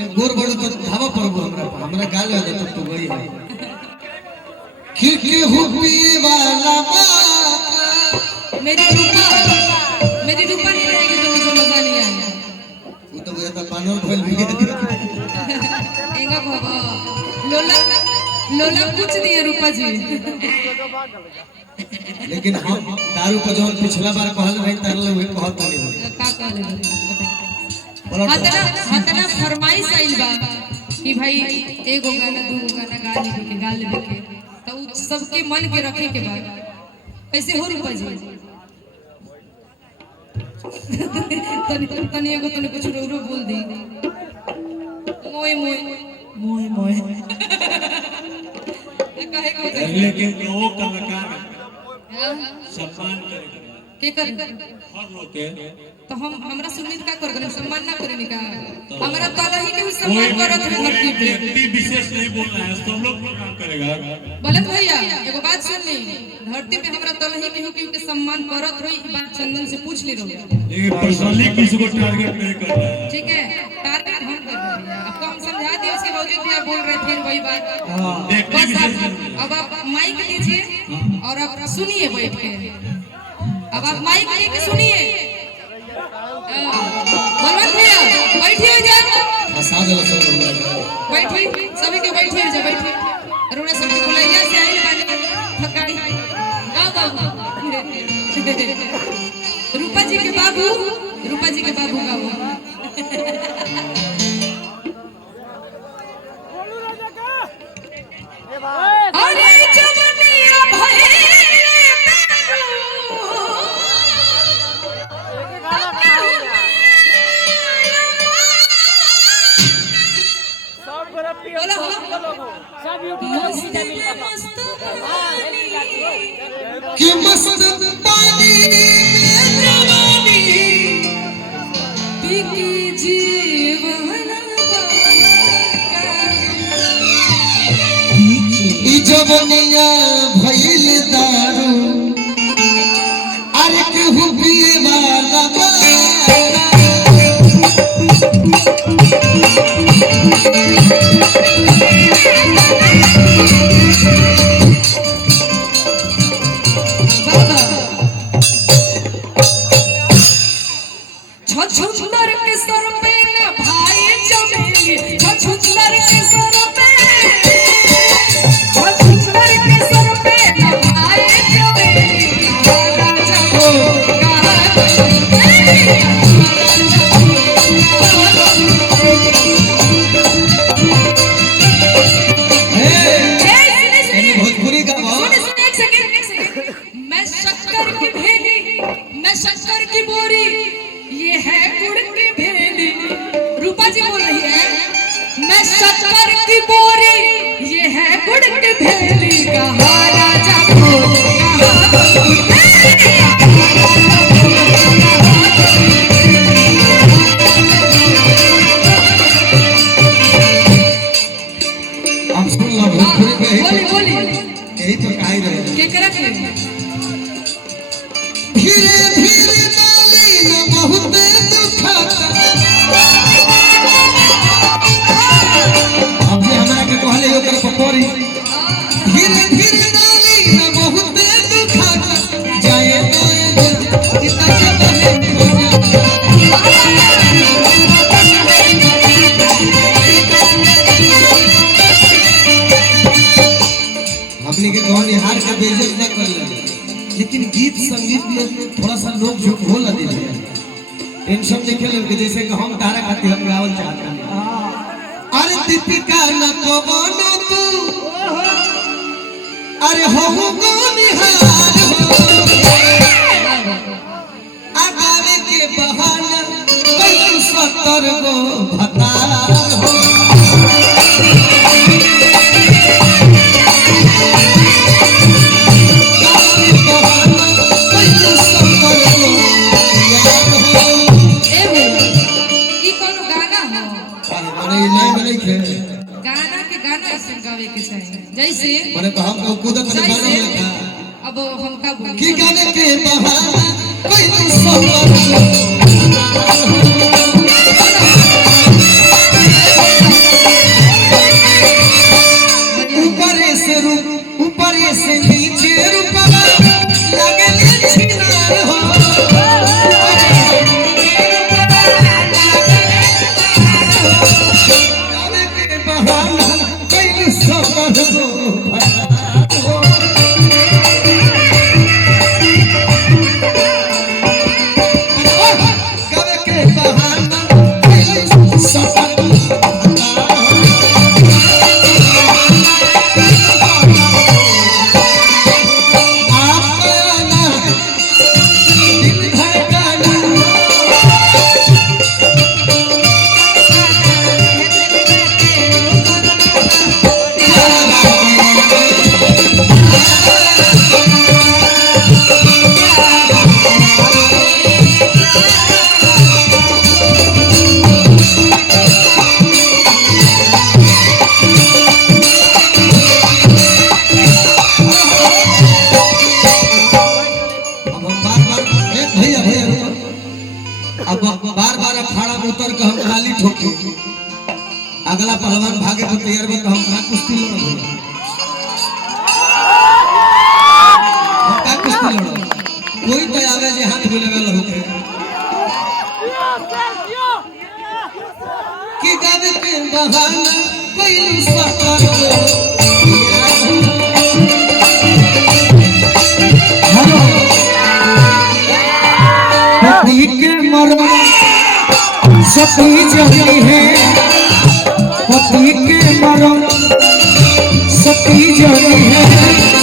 माने गोर बड़ तो धावा परबो हमरा गाल आ जात तो गई है कि हुपी वाला बात मेरी रूपा नहीं रहेगी तो मुझे मजा नहीं आएगा। वो तो ये तो बानर खोल भी एंगा बाबा लोला कुछ नहीं है रूपा जी। लेकिन हम दारू पर जो पिछला बार कहल रही तरले वही कहत नहीं का कहले हतना फरमाइश आइल बा कि भाई एगो गाना दू गाना गा लेबे के तो सबके मन के रखे के बाद कैसे हो रूपा जी तनी एगो तनी कुछ रो बोल दी मोय मोय मोय मोय कहे को लेकिन वो कलाकार सम्मान के कर हर लोग के तो हम हमरा सुमित का कर सम्मान ना करेनी का हमरा तलही के सम्मान करत है धरती पे व्यक्ति विशेष नहीं बोलना है सब लोग काम करेगा। बोलत भैया एगो बात सुन ली धरती पे हमरा तलही के सम्मान करत रही बात चंदन से पूछ ले रहो लेकिन पर्सनली किसी को टारगेट नहीं करना है। ठीक है टारगेट हम कर रहे हैं आपको हम समझा दिए उसके बावजूद भी आप बोल रहे थे वही बात बस अब आप माइक लीजिए और आप सुनिए बैठ के अब आप माइक लेके सुनिए बलवंत भैया बैठिए जा बैठिए सभी के बैठिए जा बैठिए अरुणा सब बुलाइया से आइल बानी थकाई गाओ बाबू रूपा जी के बाबू गाओ अरे जवनिया भइले कि मस्त पानी में जवानी बिकी जीवन ई जवनिया भइल दारू अरे केहू पिए वाला बा छछुंदर के सर पे न भाई चमेली छछुंदर के सर पे छछुंदर के सर पे न भाई चमेली राजा को भोजपुरी का एक सेकंड मैं शक्कर की बोरी ये है गुड़ की भेली रूपा जी बोल रही है मैं शक्कर की बोरी ये है गुड़ की भेली कहा राजा हम सुन लो भोजपुरी में बोली यही तो कह रहे केकरा के धीरे धीरे डाली न बहुत दुखता अभी हमरा के कहले ओकर पकोरी धीरे धीरे डाली न बहुत दुखता जाए तो इतना के हमने के कौन हार के बेइज्जत न कर ले लेकिन गीत संगीत में थोड़ा सा लोग झुक होला दे टेंशन देखे लगे जैसे कि हम तारा खातिर हम गावल चाहते हैं अरे दीपिका न कवनो तू अरे हो गो निहार हो आगावे के बहाना कई 70 गो भतार हो जैसे मैंने कहा हमको कूदत में बाना लिखा अब हम का बोले कि गाने के बहाना कोई तो सब बार बार अखाड़ा में उतर के हम खाली ठोके अगला पहलवान भागे को तैयार बा हम का कुश्ती लड़ो हम का कुश्ती लड़ो कोई तो आवे जे हाथ मिलावे होके कि गावे के बहाना कोई सफर हेलो पति के मरना सती जली है पति के मरम सती जली है।